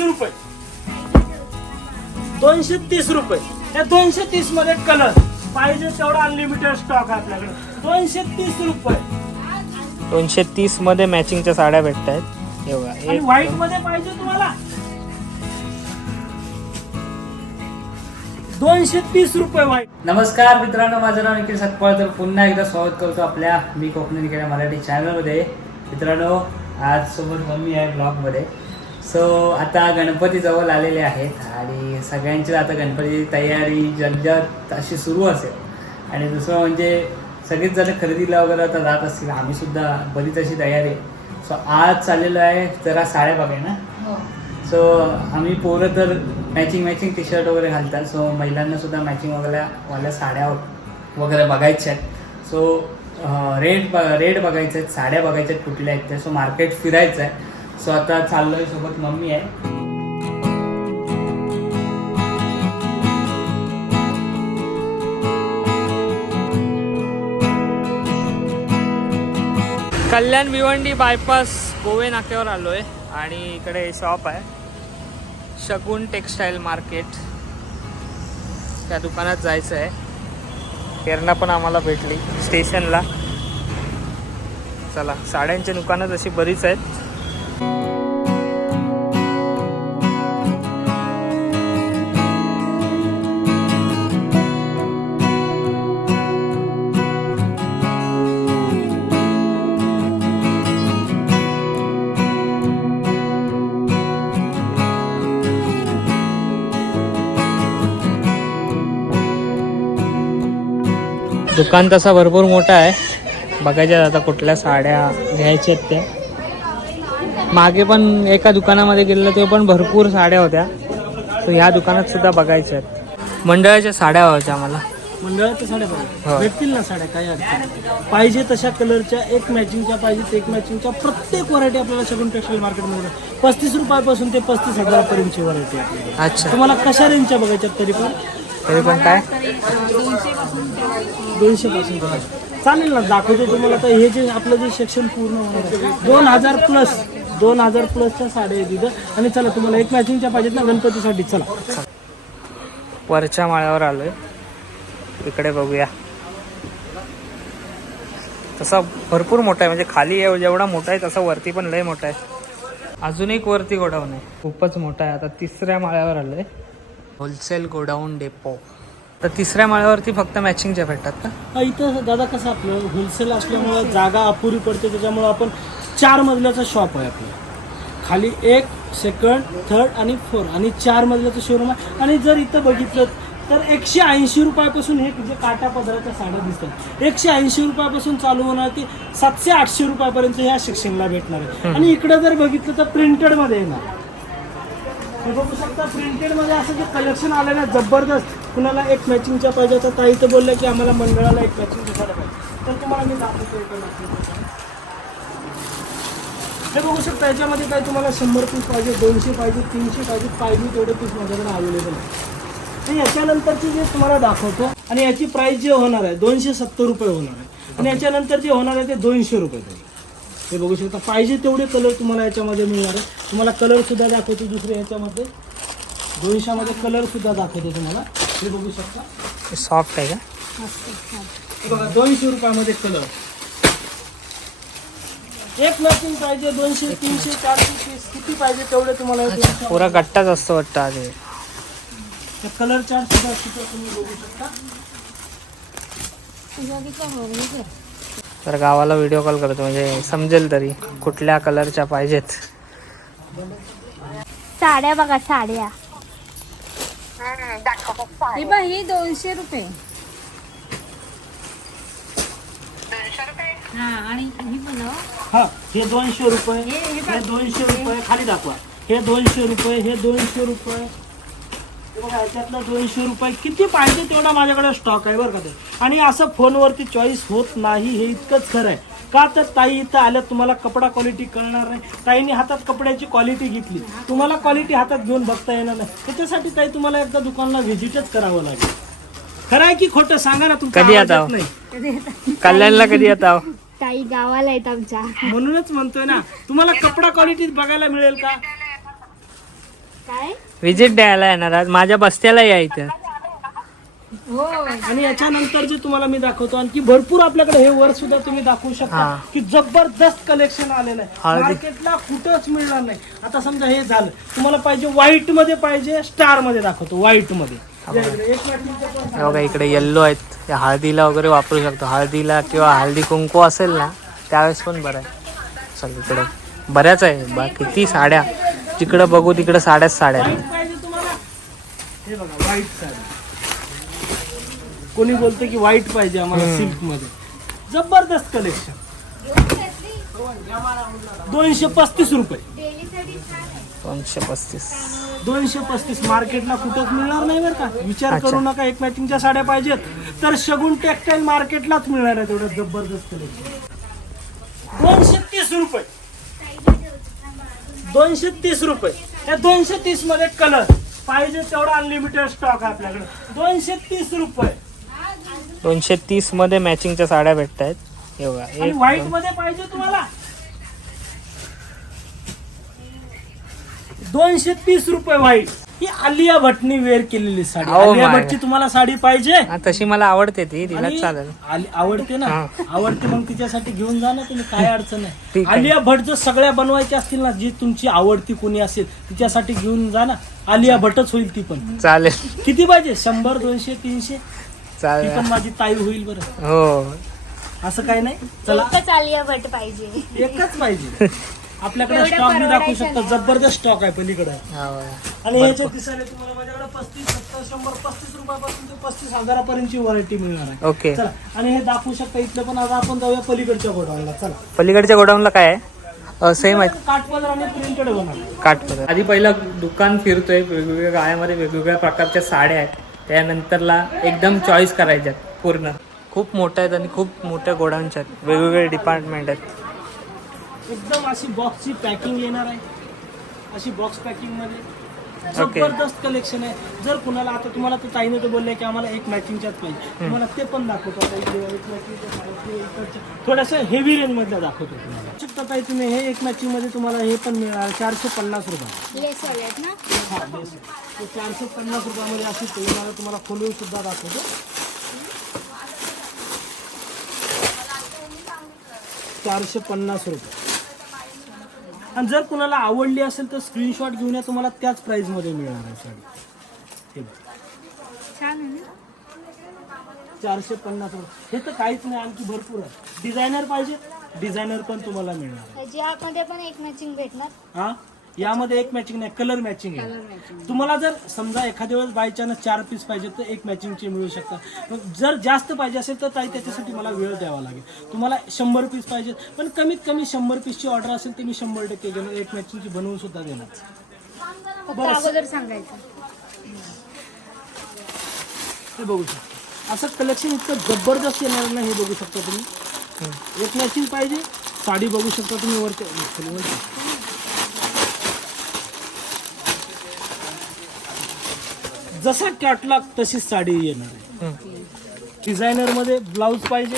रुपये. दोनशे तीस रुपये. या दोनशे तीसमध्ये कलर पाहिजे तेवढा अनलिमिटेड स्टॉक आहे आपल्याकडे. दोनशे तीस रुपये. दोनशे तीसमध्ये मॅचिंगच्या साड्या भेटत आहेत हे बघा आणि एक व्हाईटमध्ये पाहिजे तुम्हाला. दोनशे तीस रुपये व्हाईट नमस्कार मित्रांनो माझं नाव निखिल सतपाळ. तर पुन्हा एकदा स्वागत करतो आपल्या मी कोकणी निखिल मराठी चॅनलमध्ये मित्रांनो आज सोबत मम्मी आहे ब्लॉगमध्ये सो आता गणपती जवळ आलेले आहेत आणि सगळ्यांची आता गणपतीची तयारी जलजत अशी सुरू असेल. आणि दुसरं म्हणजे सगळेच जण खरेदीला वगैरे आता जात असतील. आम्ही सुद्धा बरीच अशी तयारी सो आज चाललेलो आहे जरा साड्या बघाय ना? सो आम्ही पोरं तर मॅचिंग मॅचिंग टी शर्ट वगैरे घालतात. सो महिलांना सुद्धा मॅचिंग वगैरे वाल्या साड्या वगैरे बघायच्या आहेत. सो रेट ब रेट बघायचे आहेत साड्या बघायच्या आहेत कुठल्या आहेत त्या. सो मार्केट फिरायचं आहे. सो आता चाललोय सोबत मम्मी आहे. कल्याण भिवंडी बायपास गोवे नाक्यावर आलो आहे आणि इकडे शॉप आहे. शगुन टेक्स्टाईल मार्केट त्या दुकानात जायचं आहे प्रेरणा पण आम्हाला भेटली. स्टेशनला चला साड्यांची दुकानं तशी बरीच आहेत. दुकान तसा भरपूर मोठा आहे. बघायच्या आता कुठल्या साड्या घ्यायच्या आहेत त्या मागे पण एका दुकानामध्ये गेलेलं ते पण भरपूर साड्या होत्या. तर ह्या दुकानात सुद्धा बघायच्या आहेत. मंडळाच्या साड्या हव्याच्या आम्हाला. मंडळाच्या साड्या हो. पाहिजे भेटतील ना साड्या काही अडचण. पाहिजे तशा कलरच्या एक मॅचिंगच्या पाहिजे एक मॅचिंगच्या प्रत्येक व्हरायटी आपल्याला शगुन टेक्सटाईल मार्केटमध्ये. पस्तीस रुपयापासून ते पस्तीस हजारापर्यंतची व्हरायटी आपल्याकडे. अच्छा. तुम्हाला कशा रेंजच्या बघायच्या तरी पण तरी पण काय? दोनशे पासून चालेल ना दाखवतो तुम्हाला. तर हे जे आपलं जे सेक्शन पूर्ण होणार आहे दोन हजार प्लस दोन हजार प्लसच्या साड्या आहेत तिथं आणि चला तुम्हाला एक मॅचिंगच्या पाहिजेत ना गणपतीसाठी. चला. वरच्या माळ्यावर आलोय. इकडे बघूया. तसा भरपूर मोठा आहे. म्हणजे खाली जेवढा मोठा आहे तसा वरती पण लय मोठा आहे. अजून एक वरती गोडाऊन आहे. खूपच मोठा आहे. आता तिसऱ्या माळ्यावर आलोय. Wholesale godown depot. तर तिसऱ्या माळ्यावरती फक्त मॅचिंगच्या भेटतात का? हा, इथं दादा कसं आपलं? होलसेल असल्यामुळं जागा अपुरी पडते त्याच्यामुळं आपण चार मजल्याचा शॉप आहे आपलं. खाली एक सेकंड थर्ड आणि फोर आणि चार मजल्याचं शोरूम आहे. आणि जर इथं बघितलं तर एकशे ऐंशी रुपयापासून हे जे काटा पदराच्या साड्या दिसतात एकशे ऐंशी रुपयापासून चालू होणार ती सातशे आठशे रुपयापर्यंत ह्या सेक्शनला भेटणार आहे. आणि इकडं जर बघितलं तर प्रिंटेडमध्ये येणार. हे बघू शकता प्रिंटेडमध्ये असं जे कलेक्शन आलं ना जबरदस्त. कुणाला एक मॅचिंगच्या पाहिजे तर ताई तर बोललं की आम्हाला मंडळाला एक मॅचिंग दिसायला पाहिजे. तर तुम्हाला मी दाखवतो एका हे बघू शकता याच्यामध्ये काय तुम्हाला शंभर पीस पाहिजे दोनशे पाहिजे तीनशे पाहिजे पाहिजे तेवढे पीस माझ्याकडे अवेलेबल आहे. आणि याच्यानंतरची जे तुम्हाला दाखवतो आणि याची प्राईस जे होणार आहे दोनशे सत्तर रुपये होणार आहे. आणि याच्यानंतर जे होणार आहे ते दोनशे रुपये. हे बघू शकता पाहिजे तेवढे कलर तुम्हाला याच्यामध्ये मिळणार आहे. तुम्हाला कलर सुद्धा दाखवतो दुसरे याच्यामध्ये दोनशेमध्ये कलर सुद्धा दाखवतो तुम्हाला. हे बघू शकता. सॉफ्ट आहे का? हे बघा दोनशे रुपयामध्ये कलर एक मॅचिंग पाहिजे दोनशे तीनशे चारशे पीस किती पाहिजे तेवढे तुम्हाला पुरा गट्टाच असतो वाटतं आधी. हे कलर चार्ट सुद्धा सुद्धा तुम्ही बघू शकता. तर गावाला व्हिडिओ कॉल करतो म्हणजे समजेल तरी कुठल्या कलरच्या पाहिजेत. साड्या बघा साड्या. ही बघ ही दोनशे रुपये. हा आणि ही हो. हा हे दोनशे रुपये हे- हे हे दोनशे रुपये खाली दाखवा. हे दोनशे रुपये हे दोनशे रुपये. हे बघा, याच्यातलं दोनशे रुपये किती पाहिजे तेवढा माझ्याकडे स्टॉक आहे बरं का ते. आणि असं फोनवरती चॉईस होत नाही हे इतकंच खरं आहे. का तर ताई इथं आल्या तुम्हाला कपडा क्वालिटी कळणार नाही. ताईने हातात कपड्याची क्वालिटी घेतली. तुम्हाला क्वालिटी हातात घेऊन बघता येणार नाही. त्याच्यासाठी ताई तुम्हाला एकदा दुकानला व्हिजिटच करावं लागेल. खरं आहे की खोटं? सांगा ना तुमचा कधी आवाज आता? येत नाही. कल्याणला कधी येता ताई गावाला आहेत आमच्या. म्हणूनच म्हणतोय ना तुम्हाला कपडा क्वालिटी बघायला मिळेल का? काय? विजिट द्यायला येणार आहात माझ्या बस्त्याला या इथं. आणि याच्यानंतर जे तुम्हाला मी दाखवतो आणखी भरपूर आपल्याकडे हे वर सुद्धा तुम्ही दाखवू शकता हा. की जबरदस्त कलेक्शन आलेलं आहे. हळदी. मार्केटला कुठंच मिळणार नाही. आता समजा हे झालं तुम्हाला पाहिजे व्हाईटमध्ये पाहिजे स्टारमध्ये. दाखवतो व्हाईटमध्ये हे बघा इकडे येल्लो आहेत. या हळदीला वगैरे वापरू शकतो. हळदीला किंवा हळदी कुंकू असेल ना त्यावेळेस पण बरं आहे. चल इकडे. बऱ्याच आहे. बा किती साड्या. जिकडं बघू तिकडं साड्याच साड्या आहेत. व्हाईट पाहिजे तुम्हाला हे बघा व्हाईट साडी कोणी बोलतं की व्हाईट पाहिजे आम्हाला सिल्कमध्ये जबरदस्त कलेक्शन दोनशे पस्तीस रुपये. दोनशे पस्तीस. दोनशे पस्तीस मार्केटला कुठंच मिळणार नाही बरं का? विचार. करू नका एक मॅचिंगच्या साड्या पाहिजेत. तर शगुन टेक्सटाईल मार्केटलाच मिळणार आहे तेवढं जबरदस्त कलेक्शन दोनशे तीस रुपये. दोनशे तीस रुपये. या दोनशे तीसमध्ये कलर पाहिजे तेवढा अनलिमिटेड स्टॉक आहे आपल्याकडे. दोनशे तीस रुपये. दोनशे तीसमध्ये मॅचिंगच्या साड्या भेटत आहेत हे एक व्हाईटमध्ये पाहिजे तुम्हाला? दोनशे तीस रुपये व्हाईट ही आलिया भटनी वेअर केलेली साडी. Oh आलिया my भटची तुम्हाला साडी पाहिजे? हा, तशी मला आवडते ती तिला आणि चालेल. आली- आवडते ना. आवडते मग तिच्यासाठी घेऊन जा ना तुम्ही काय अडचण आहे ठीक आहे. आलिया भट जर सगळ्या बनवायच्या असतील ना जी तुमची आवडती कोणी असेल तिच्यासाठी घेऊन जा ना. आलिया भटच होईल ती पण. चालेल. किती पाहिजे? शंभर दोनशे तीनशे? ती चालेल माझी ताई होईल बरं. हो. असं काही नाही. चला. एकच आलिया भट पाहिजे. एकच पाहिजे. आपल्याकडे एवढं स्टॉक मी दाखवू परवडायचं शकतो जबरदस्त स्टॉक आहे पलीकडे. हा. आणि याच्यात दिसायला तुम्हाला माझ्याकडे पस्तीस सत्तर शंभर पस्तीस रुपयापासून ते पस्तीस हजारापर्यंतची व्हरायटी मिळणार आहे. ओके. चला. आणि हे दाखवू शकता इथलं पण. आता आपण जाऊया पलीकडच्या गोडाऊनला. चला. पलीकडच्या गोडाऊनला काय आहे? सेम आहे. काठपदर आणि प्रिंटेड होणार काठपदर. आधी पहिलं दुकान फिरतोय. वेगवेगळ्या गाळ्यामध्ये वेगवेगळ्या प्रकारच्या साड्या आहेत. त्यानंतरला एकदम चॉईस करायच्या पूर्ण. खूप मोठ्या आहेत आणि खूप मोठ्या गोडाऊनच्या आहेत. वेगवेगळे डिपार्टमेंट आहेत. एकदम अशी बॉक्सची पॅकिंग येणार आहे. अशी बॉक्स पॅकिंगमध्ये Okay. जबरदस्त कलेक्शन आहे. जर कुणाला आता तुम्हाला तर ताईने तर बोलले की आम्हाला एक मॅचिंगच्याच पाहिजे. तुम्हाला ते पण दाखवतो आता एक ते इकडच्या. थोड्याशा हेवी रेंज मधल्या दाखवतो तुम्हाला. शकता ताई तुम्ही हे एक मॅचिंगमध्ये तुम्हाला हे पण मिळणार चारशे पन्नास रुपये. लेस आल्यात ना? हा, बेस. ते चारशे पन्नास रुपयामध्ये अशी तुम्हाला तुम्हाला खोलून सुद्धा दाखवतो. चारशे पन्नास रुपये. आणि जर कुणाला आवडली असेल तर स्क्रीनशॉट घेऊन या तुम्हाला त्याच प्राइसमध्ये मिळणार आहे साडी. हे बघा. छान आहे ना? चारशे पन्नास रुपये. हे तर काहीच नाही आणखी भरपूर आहे. डिझायनर पाहिजे डिझायनर पण तुम्हाला मिळणार आहे. ह्याच्यामध्ये पण एक मॅचिंग भेटणार? हा? यामध्ये एक मॅचिंग नाही कलर मॅचिंग आहे. मॅचिंग तुम्हाला जर समजा एखाद्या वेळेस बाय चान्स चार पीस पाहिजे तर एक मॅचिंगचे मिळू शकतात. मग जर जास्त पाहिजे असेल तर ताई त्याच्यासाठी मला वेळ द्यावा लागेल. तुम्हाला शंभर पीस पाहिजे पण कमीत कमी शंभर पीसची ऑर्डर असेल तर मी शंभर टक्के घेणार. एक मॅचिंगची बनवून सुद्धा देणार. फक्त बरं. अगोदर सांगायचं. हे बघू शकता. असं कलेक्शन इतकं ज़बरदस्त येणार ना हे बघू शकता तुम्ही. एक मॅचिंग पाहिजे साडी बघू शकता तुम्ही वरच्या जसा कॅटलॉग तशीच साडी येणार आहे. डिझायनरमध्ये ब्लाऊज पाहिजे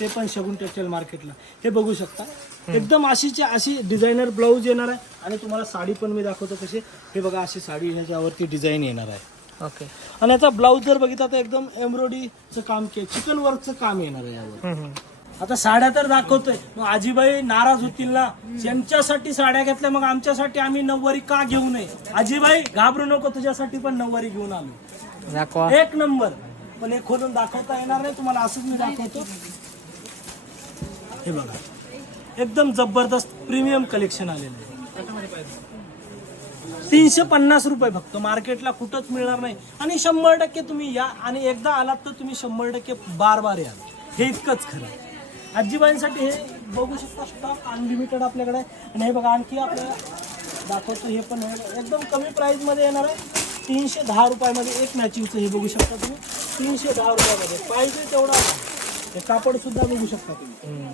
ते पण शगुन टेक्सटाईल मार्केटला. हे बघू शकता. एकदम अशीची अशी डिझायनर ब्लाऊज येणार आहे आणि तुम्हाला साडी पण मी दाखवतो कशी. हे बघा अशी साडी ह्याच्यावरती डिझाईन येणार आहे. ओके. आणि याचा ब्लाऊज जर बघितला तर एकदम एम्ब्रॉयडरीचं काम के चिकन वर्कचं काम येणार आहे यावर. आता साड्या तर दाखवतोय. मग आजीबाई नाराज होतील ना. त्यांच्यासाठी साड्या घेतल्या मग आमच्यासाठी आम्ही नऊवारी का घेऊ नये? आजीबाई घाबरू नको तुझ्यासाठी पण नऊवारी घेऊन आलो. एक नंबर. पण हे खोलून दाखवता येणार नाही तुम्हाला असंच मी दाखवतो. हे बघा. एकदम जबरदस्त प्रीमियम कलेक्शन आलेलं आहे. तीनशे पन्नास रुपये फक्त. मार्केटला कुठंच मिळणार नाही. आणि शंभर टक्के तुम्ही या आणि एकदा आलात तर तुम्ही शंभर टक्के बार बार याल हे इतकंच खरं. आजीबाईंसाठी हे बघू शकता स्टॉक अनलिमिटेड आपल्याकडे आणि हे बघा आणखी आपल्याला दाखवतो हे पण एकदम कमी प्राईजमध्ये येणार आहे. तीनशे दहा रुपयामध्ये एक मॅचिंगचं हे बघू शकता तुम्ही. तीनशे दहा रुपयामध्ये. पाहिजे तेवढा हे कापडसुद्धा बघू शकता तुम्ही.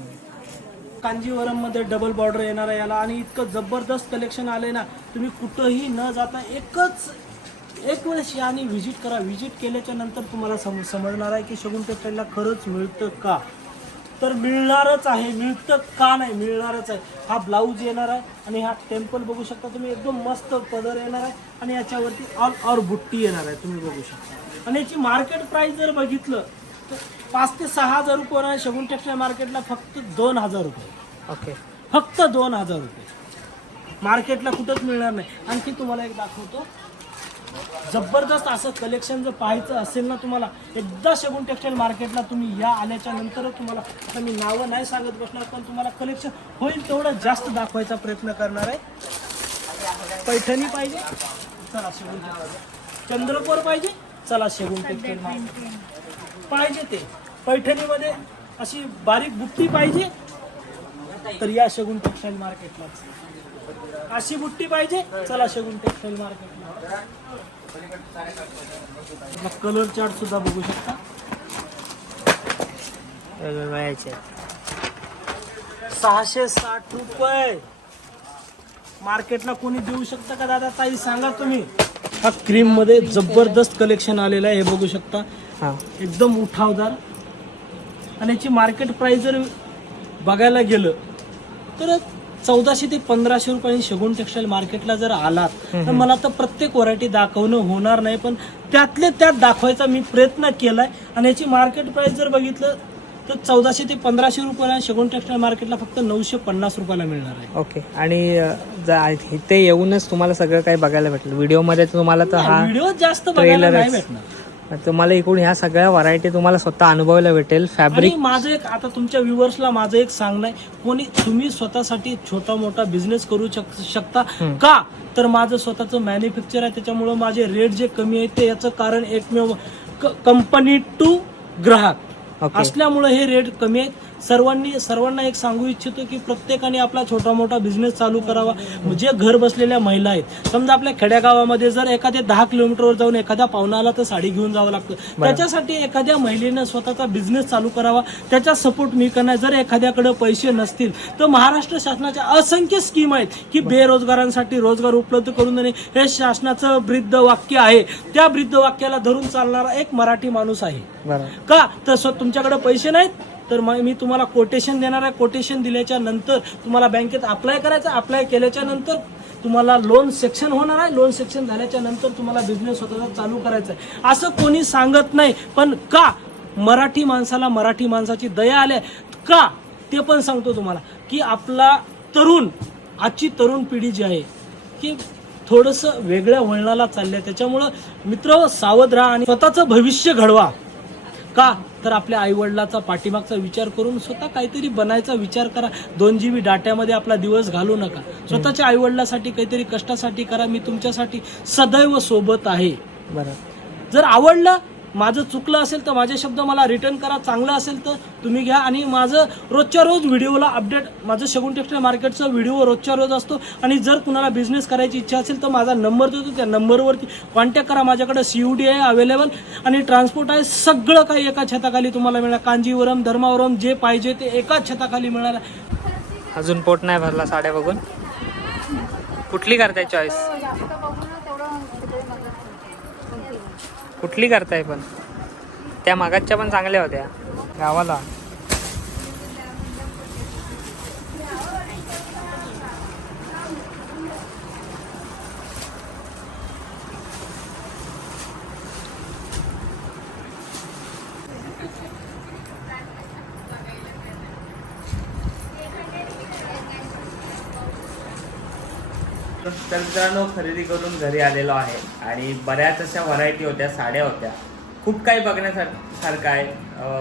कांजीवरममध्ये डबल बॉर्डर येणार आहे याला. आणि इतकं जबरदस्त कलेक्शन आले ना तुम्ही कुठंही न जाता एकच एक वेळेस या आणि व्हिजिट करा. व्हिजिट केल्याच्यानंतर तुम्हाला सम समजणार आहे की शगुन टेक्सटाईलला खरंच मिळतं का? तर मिळणारच आहे. मिळतं का नाही? मिळणारच आहे. हा ब्लाऊज येणार आहे आणि हा टेम्पल बघू शकता तुम्ही. एकदम मस्त पदर येणार आहे आणि याच्यावरती ऑल ऑर बुट्टी येणार आहे. तुम्ही बघू शकता. आणि याची मार्केट प्राइस जर बघितलं तर पाच ते सहा हजार रुपये होणार आहे. शगुन टेक्सटाईल मार्केटला फक्त दोन हजार रुपये. ओके फक्त दोन हजार रुपये. मार्केटला कुठंच मिळणार नाही. आणखी तुम्हाला एक दाखवतो. जबरदस्त असं कलेक्शन जर पाहायचं असेल ना तुम्हाला एकदा शगुन टेक्सटाईल मार्केटला तुम्ही या आल्याच्या नंतरच तुम्हाला आता मी नावं नाही सांगत बसणार पण तुम्हाला कलेक्शन होईल तेवढं जास्त दाखवायचा प्रयत्न करणार आहे. पैठणी पाहिजे चला शगुन चंद्रपूर पाहिजे चला शेगुन टेक्सटाईल मार्केट पाहिजे ते. पैठणीमध्ये अशी बारीक बुट्टी पाहिजे तर या शगुन टेक्सटाईल मार्केटला अशी बुट्टी पाहिजे चला शगुन टेक्सटाईल कलर चार्ट सुद्धा बघू शकता. सहाशे साठ रुपये. मार्केटला कोणी देऊ शकता का दादा? ताई सांगा तुम्ही. हा क्रीममध्ये जबरदस्त कलेक्शन आलेलं आहे हे बघू शकता. हां. एकदम उठावदार. आणि याची मार्केट प्राइस जर बघायला गेलं तर चौदाशे ते पंधराशे रुपयांनी शगुन टेक्सटाईल मार्केटला जर आलात तर मला तर प्रत्येक व्हरायटी दाखवणं होणार नाही पण त्यातले त्यात दाखवायचा मी प्रयत्न केलाय. आणि याची मार्केट प्राइस जर बघितलं तर चौदाशे ते पंधराशे रुपयाला शगुन टेक्सटाईल मार्केटला फक्त नऊशे पन्नास रुपयाला मिळणार आहे. ओके. आणि ज- इथे येऊनच तुम्हाला सगळं काही बघायला भेटलं. व्हिडिओमध्ये तुम्हाला तर हा व्हिडिओ जास्त बघायला trailer नाही. भेटणार. तुम्हाला इकडून ह्या सगळ्या व्हरायटी तुम्हाला स्वतः अनुभवायला भेटेल. फॅब्रिक माझं एक आता तुमच्या व्ह्युअर्सला माझं एक सांगणं आहे. कोणी तुम्ही स्वतःसाठी छोटा मोठा बिझनेस करू शक- शकता का? तर माझं स्वतःचं मॅन्युफॅक्चर आहे त्याच्यामुळं माझे रेट जे कमी आहेत ते याचं कारण एकमेव कंपनी टू ग्राहक. असल्यामुळे हे रेट कमी आहेत. सर्वांनी सर्वांना एक सांगू इच्छितो की प्रत्येकाने आपला छोटा मोठा बिझनेस चालू करावा. जे घर बसलेल्या महिला आहेत समजा आपल्या खेड्यागावामध्ये जर एखाद्या दहा किलोमीटरवर जाऊन एखाद्या पाहुणाला तर साडी घेऊन जावं लागतं. त्याच्यासाठी एखाद्या महिलेनं स्वतःचा बिझनेस चालू करावा. त्याचा सपोर्ट मी करणार. जर एखाद्याकडे पैसे नसतील तर महाराष्ट्र शासनाच्या असंख्य स्कीम आहेत की बेरोजगारांसाठी रोजगार उपलब्ध करून देणे. हे शासनाचं ब्रिद्ध वाक्य आहे. त्या ब्रिद्ध वाक्याला धरून चालणारा एक मराठी माणूस आहे. का? तर तुमच्याकडे पैसे नाहीत? तर मग मी तुम्हाला कोटेशन देणार आहे. कोटेशन दिल्याच्या नंतर तुम्हाला बँकेत अप्लाय करायचं अप्लाय केल्याच्यानंतर तुम्हाला लोन सेक्शन होणार आहे. लोन सेक्शन झाल्याच्यानंतर तुम्हाला बिझनेस स्वतःचा चालू करायचा आहे. असं कोणी सांगत नाही पण का मराठी माणसाला मराठी माणसाची दया आल्या का? ते पण सांगतो तुम्हाला की आपला तरुण आजची तरुण पिढी जी आहे की थोडंसं वेगळ्या वळणाला चालल्या त्याच्यामुळं मित्र सावध राहा आणि स्वतःचं भविष्य घडवा. का? तर आपल्या आईवडिलाचा पाठीमागचा विचार करून स्वतः काहीतरी बनायचा विचार करा. दोन जी बी डाट्यामध्ये आपला दिवस घालू नका. स्वतःच्या आईवडिलासाठी काहीतरी कष्टासाठी करा. मी तुमच्यासाठी सदैव सोबत आहे. बरोबर जर आवडलं माझं चुकलं असेल तर माझे शब्द मला रिटर्न करा चांगलं असेल तर तुम्ही घ्या. आणि माझं रोजच्या रोज व्हिडिओला अपडेट माझं शगुन टेक्सटाईल मार्केटचा व्हिडिओ रोजच्या रोज असतो. आणि जर कुणाला बिझनेस करायची इच्छा असेल तर माझा नंबर देतो. त्या नंबरवरती कॉन्टॅक्ट करा. माझ्याकडे सी यू डी आहे अवेलेबल आणि ट्रान्सपोर्ट आहे सगळं काही एका छताखाली तुम्हाला मिळणार. कांजीवरम धर्मावरम जे पाहिजे ते एकाच छताखाली मिळणार. अजून पोट नाही भरला साड्या बघून. कुठली करताय चॉईस जास्त बघू ना तेवढं तिकडे मदत करते. कुठली करताय पण? त्या मागाच्या पण चांगल्या होत्या. गावाला. तर मित्रांनो खरेदी करून घरी आलेलो आहे. आणि बऱ्याच अशा व्हरायटी होत्या साड्या होत्या. खूप काही बघण्यासारखं आहे.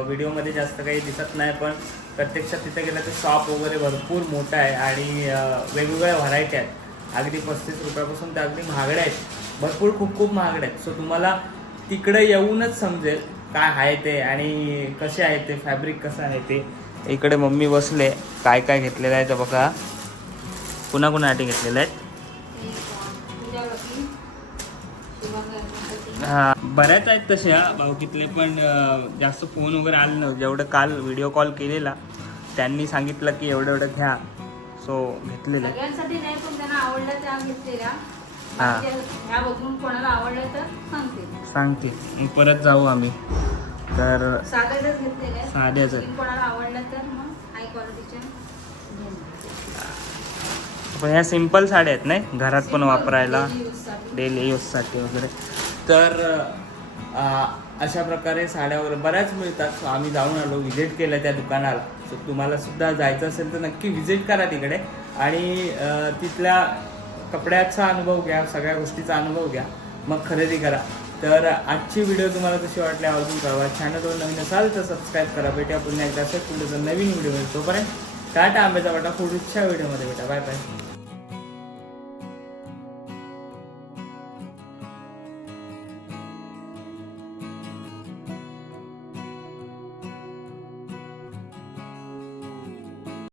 व्हिडिओमध्ये जास्त काही दिसत नाही पण प्रत्यक्षात तिथे गेलं तर शॉप वगैरे भरपूर मोठं आहे आणि वेगवेगळ्या व्हरायटी आहेत. अगदी पस्तीस रुपयापासून ते अगदी महागड्या आहेत. भरपूर खूप खूप महागड्या आहेत. सो तुम्हाला तिकडे येऊनच समजेल काय आहे ते आणि कसे आहे ते फॅब्रिक कसं आहे ते. इकडे मम्मी बसले. काय काय घेतलेलं आहे ते बघा. कुणाकुणासाठी कुणासाठी घेतलेलं आहे हा बऱ्याच आहेत तशा. भाऊकीतले पण जास्त फोन वगैरे आले नव्हते. जेवढं काल व्हिडिओ कॉल केलेला त्यांनी सांगितलं की एवढं एवढं घ्या. सो घेतलेलं. सगळ्यांसाठी नाही पण त्यांना आवडलं त्या घेतलेल्या. हा. बाकीच्या ह्या बघून कोणाला आवडलं तर सांगते. सांगते. मग परत जाऊ आम्ही. तर साध्याच हाय क्वालिटीच्या पण ह्या सिंपल साड्या आहेत नाही? घरात पण वापरायला. डेली यूजसाठी वगैरे. तर अशा प्रकारे साड्या वगैरे बऱ्याच मिळतात. सो आम्ही जाऊन आलो व्हिजिट केलं त्या दुकानाला. सो तुम्हाला सुद्धा जायचं असेल तर नक्की व्हिजिट करा तिकडे. आणि तिथल्या कपड्याचा अनुभव घ्या सगळ्या गोष्टीचा अनुभव घ्या. मग खरेदी करा. तर आजची व्हिडिओ तुम्हाला कशी वाटली आवर्जून कळवा चॅनलवर नवीन असाल तर सबस्क्राईब करा. भेटूया पुन्हा एकदा असं पुढे नवीन व्हिडिओ तोपर्यंत टाटा आंब्याचा वाटा. पुढच्या व्हिडिओमध्ये भेटा बाय बाय